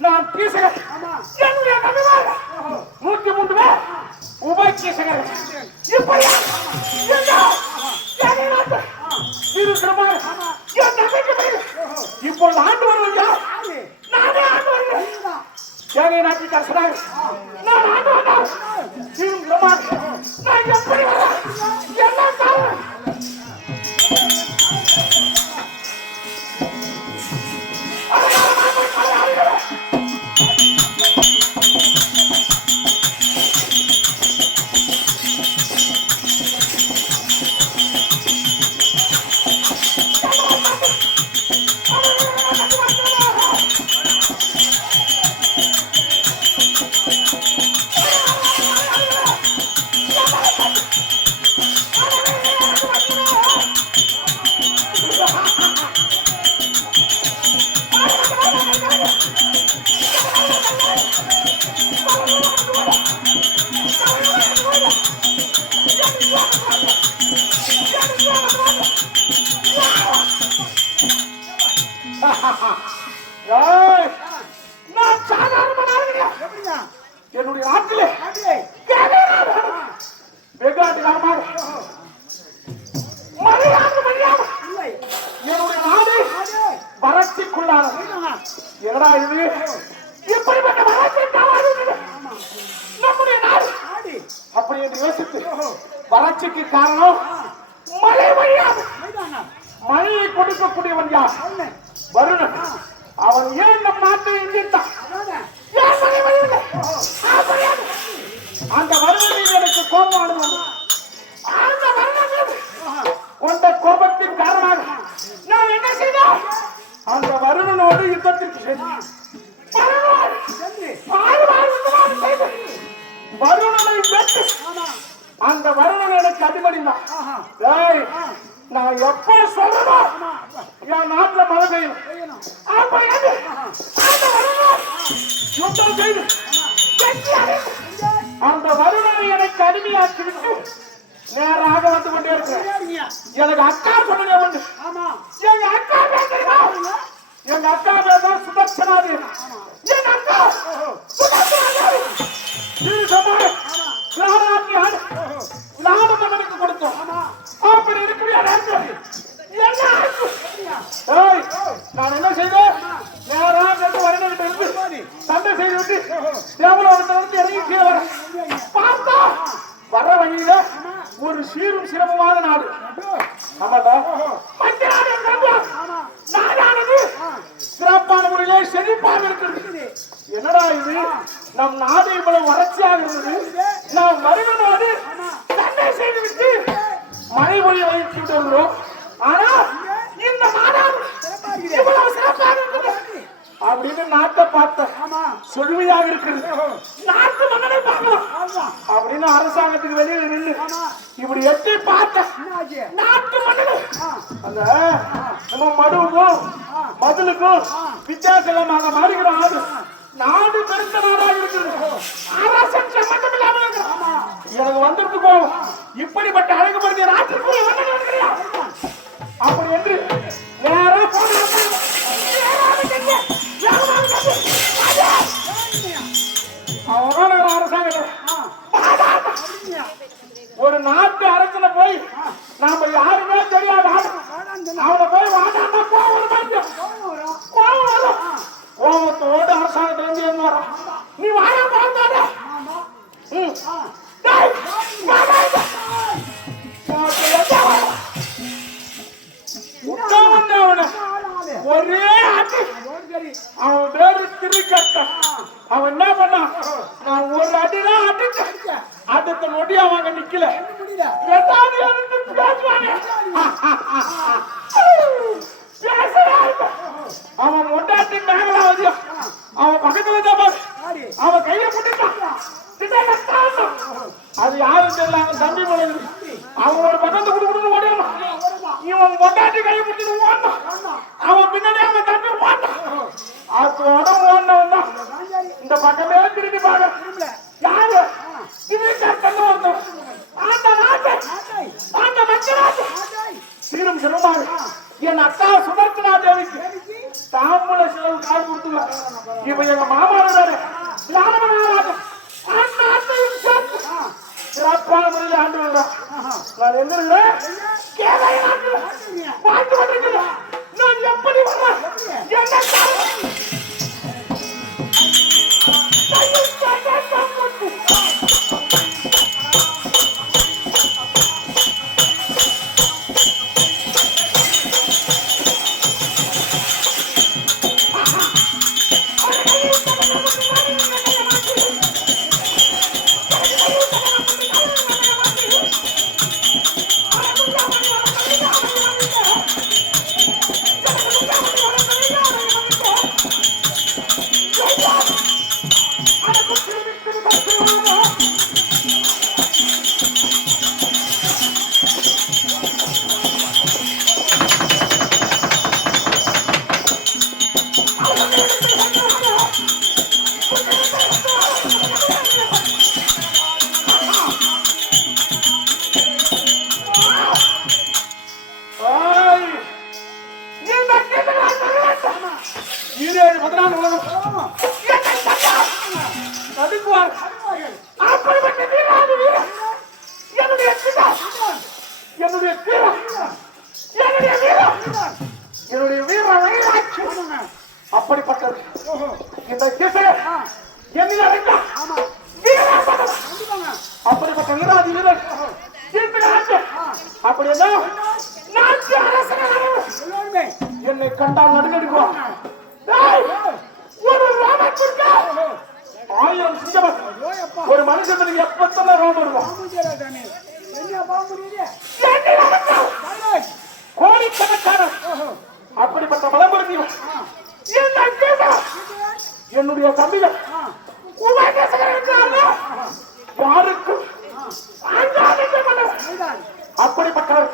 நான் பேசுகிறேன் என்னுடைய நண்பர் நூத்தி மூன்று பேர். உபயோகிக்கிறேன் இப்படியா திரு திருமணம் ஆண்டு வருவது நானே என்னடா இது எப்படிப்பட்ட நம்முடைய நாடு. அப்படி என்று யோசித்து வறட்சிக்கு காரணம் வருணனை வெட்டு அந்த வருணன் எனக்கு அடிபடிந்தான் நான் எப்ப சொல்றதோ என் நாட்டுல மழை பெய்யணும் அந்த வருணனை எனக்கு அடிமையாக்கி நேராக வந்து கொண்டே இருக்கிறேன் எனக்கு அக்கா ஒரு சீரும் சிரமமான நாடு. நாடானது சிறப்பான முறையிலே செழிப்பாக இருக்கிறது. என்னடா இது? நம் நாடு இவ்வளவு வறட்சியாக இருந்தது. நாம் வருவதோடு சண்டை செய்து விட்டு மழை பொழிய வைத்து வருகிறோம். ஆனால் இந்த மாதம் இவ்வளவு சிறப்பாக அப்படின்னு நாட்டை பார்த்தேன் ஆமா. சொல்வியாக இருக்கிறது. நாட்டு மன்னனை பார்க்கலாம் ஆமா. அப்படின்னு அரசாங்கத்துக்கு வெளியில நின்று. இப்படி எட்டி பார்த்தேன்? நாட்டு மன்னனை. ஆ. அந்த நம்ம மடுவுக்கும் மதிலுக்கும் வித்தியாசமாக மாறுகிற ஆடு நாடு பெருத்த நாடாக இருக்குது அரசன் சம்பந்தம் இருக்கிறான். எனக்கு வந்திருக்கு போகும் இப்படிப்பட்ட அழகுபடுத்திய நாட்டிற்கு நீ மன்னன் இருக்கிறியா? அப்படி என்று நேரா போன நாட்டு அரசுல போய் நாம யாருமே தெரியாது அவனை போய் வாடான்னா கோவம் கோவம் கோவத்தோட அரசாங்கத்துல இருந்து என்ன வரான். நீ வாடா அவனை. ஒரே அவன் பேரு திருக்கட்ட அவன் என்ன பண்ணான்? நான் ஒரு அடுத்த நொடி அவன் அங்க நிக்கல. ரெண்டாவது எடுத்து பேசுவானே. பேசுறாங்க. அவன் அவன் பக்கத்துல தான். அவன் கைய பிடிச்சான். அது யாரும் தெரியல அவன் தம்பி அவன் ஒரு பக்கத்து குடுக்கணும்னு ஓடிடலாம் இவன் மொண்டாட்டி கையை பிடிச்சிட்டு ஓடணும் அவன் பின்னாடி அவன் தம்பி ஓடணும் அதோட சரி. இந்த பக்கமே திரும்பி பாரு ஈரேழு பதினான்கு உலகம். என்னை என்னுடைய பிதா. என்னுடைய வீரன். என்னுடைய வீரன். அப்படிப்பட்டது இந்த திசையை என்னில் அப்படிப்பட்ட வீராதி வீரன் இந்த கண்டா நடுக்கடிக்கும் ஆயிரம் ஒரு மனுஷன் எப்பத்தான ரோடு இருக்கும் கோடிக்கணக்கான. அப்படிப்பட்ட பலமுறை என்னுடைய தம்பிகள் யாருக்கும் அப்படிப்பட்டவர்.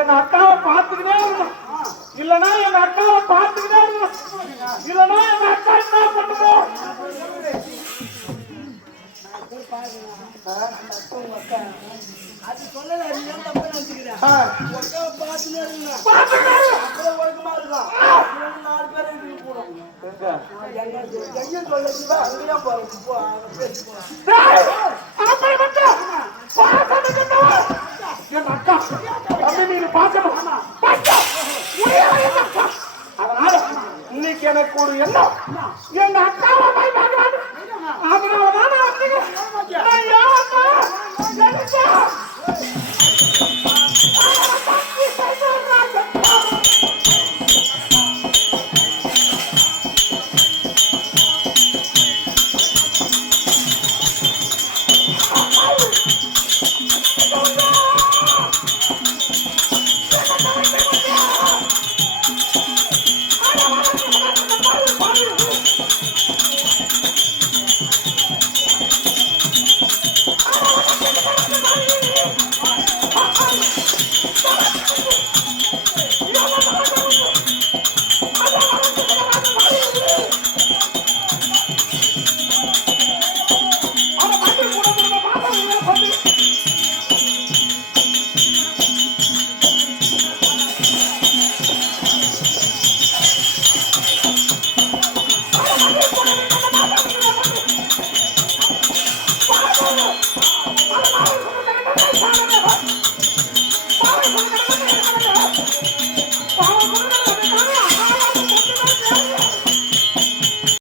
என் அக்காவை பார்த்துக்கிட்டே இருக்கணும் இல்லனா என் அக்காவை பார்த்துக்கிட்டே இருக்கணும் இல்லனா என் அக்கா என்ன பண்ணுவோம் அது சொல்லல நீ ஏன் தப்பு நினைச்சுக்கிற? உட்காவை பார்த்துட்டே இருக்கணும் அப்புறம் ஒழுக்கமா இருக்கும் நாலு பேர் வீட்டுக்கு போகணும் செய்யக்கூடிய எண்ணம்